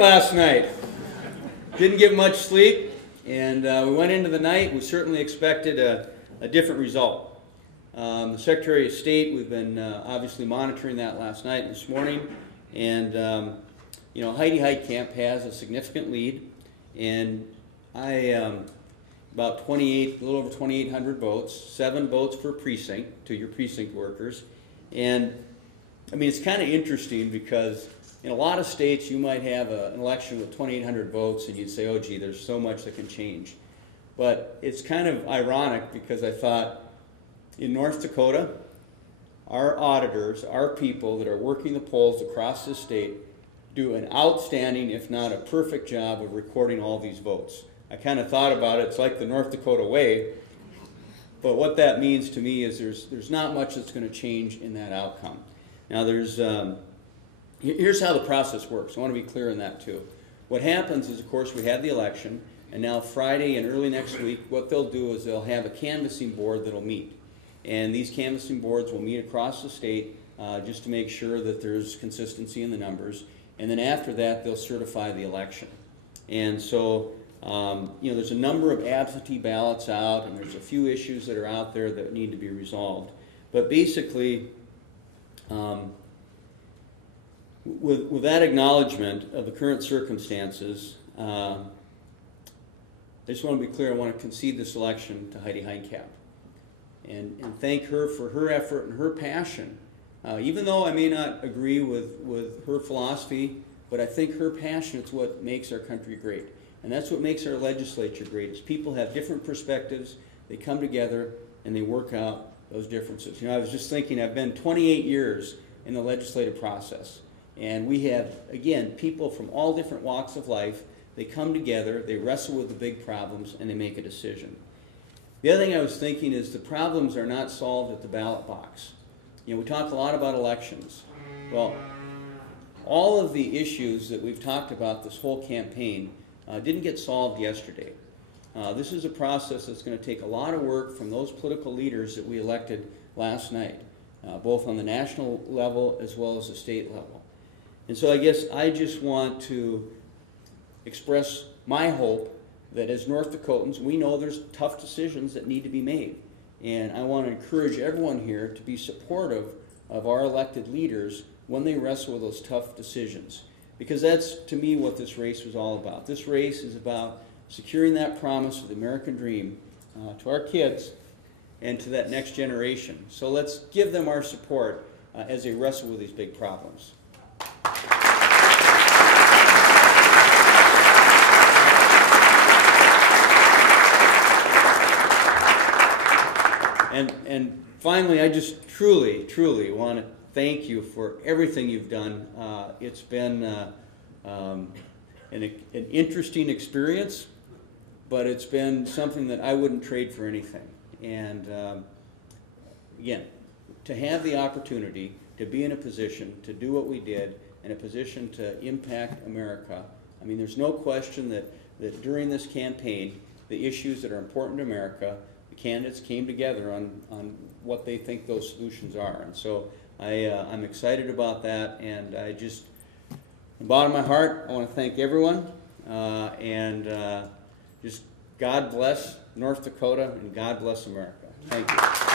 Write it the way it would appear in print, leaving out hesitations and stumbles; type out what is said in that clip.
last night. Didn't get much sleep, and we went into the night. We certainly expected a different result. The Secretary of State, we've been obviously monitoring that last night and this morning, and you know, Heidi Heitkamp has a significant lead, and about 28, a little over 2,800 votes, 7 votes per precinct to your precinct workers. And I mean, it's kind of interesting because in a lot of states you might have an election with 2,800 votes and you'd say, oh gee, there's so much that can change. But it's kind of ironic because I thought in North Dakota, our auditors, our people that are working the polls across the state do an outstanding, if not a perfect job of recording all these votes. I kind of thought about it, it's like the North Dakota way, but what that means to me is there's not much that's going to change in that outcome. Now here's how the process works. I want to be clear on that too. What happens is, of course, we have the election, and now Friday and early next week, what they'll do is they'll have a canvassing board that'll meet. And these canvassing boards will meet across the state just to make sure that there's consistency in the numbers. And then after that, they'll certify the election. And so, you know, there's a number of absentee ballots out, and there's a few issues that are out there that need to be resolved. But basically, with that acknowledgement of the current circumstances, I just want to be clear, I want to concede this election to Heidi Heitkamp and thank her for her effort and her passion. Even though I may not agree with her philosophy, but I think her passion is what makes our country great. And that's what makes our legislature great, is people have different perspectives, they come together, and they work out those differences. You know, I was just thinking, I've been 28 years in the legislative process, and we have, again, people from all different walks of life. They come together, they wrestle with the big problems, and they make a decision. The other thing I was thinking is the problems are not solved at the ballot box. You know, we talk a lot about elections. Well, all of the issues that we've talked about this whole campaign didn't get solved yesterday. This is a process that's going to take a lot of work from those political leaders that we elected last night, both on the national level as well as the state level. And so I guess I just want to express my hope that as North Dakotans, we know there's tough decisions that need to be made. And I want to encourage everyone here to be supportive of our elected leaders when they wrestle with those tough decisions. Because that's, to me, what this race was all about. This race is about securing that promise of the American dream to our kids and to that next generation. So let's give them our support as they wrestle with these big problems. And finally, I just truly, truly want to thank you for everything you've done. It's been an interesting experience, but it's been something that I wouldn't trade for anything. And again, to have the opportunity to be in a position to do what we did, in a position to impact America, I mean, there's no question that during this campaign, the issues that are important to America, the candidates came together on what they think those solutions are. And so I'm excited about that, and I just, from the bottom of my heart, I want to thank everyone, and just God bless North Dakota, and God bless America. Thank you.